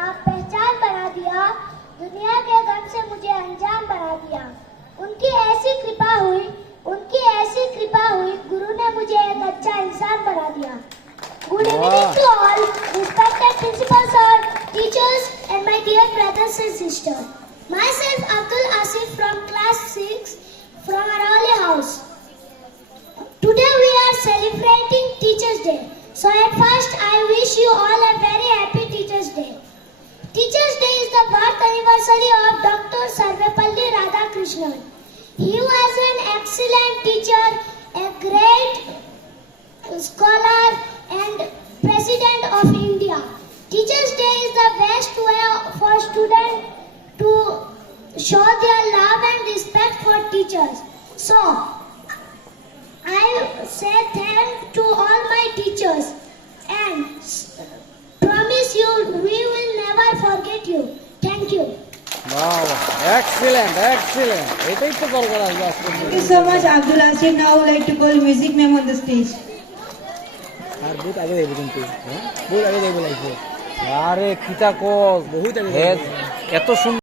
दिया, पहचान बना दिया, दुनिया के गम से मुझे अनजान बना दिया। उनकी ऐसी कृपा हुई, गुरु ने मुझे एक अच्छा इंसान बना दिया। Good evening to all, respected principal sir, teachers and my dear brothers and sisters. Myself Abdul Asif from class 6 from Arawali house. Today we are celebrating Teachers Day. So at first I wish you all a very happy Teachers Day. Teachers Day is the birth anniversary of Dr. Sarvepalli Radhakrishnan. He was an excellent teacher, a great scholar and President of India. Teachers Day is the best way for students to show their love and respect for teachers. So, I say thanks to all my teachers and promise you we will never forget you. Thank you. Wow, excellent. এটাই তো দরকার আছে আজকে। Thank you so much, Abdul Asif. Now I would like to call music ma'am on the stage. আর বহুত আগে দেব কিন্তু বহুত আগে দেব লাগবে আরে কিতা কস বহুত আগে এত সুন্দর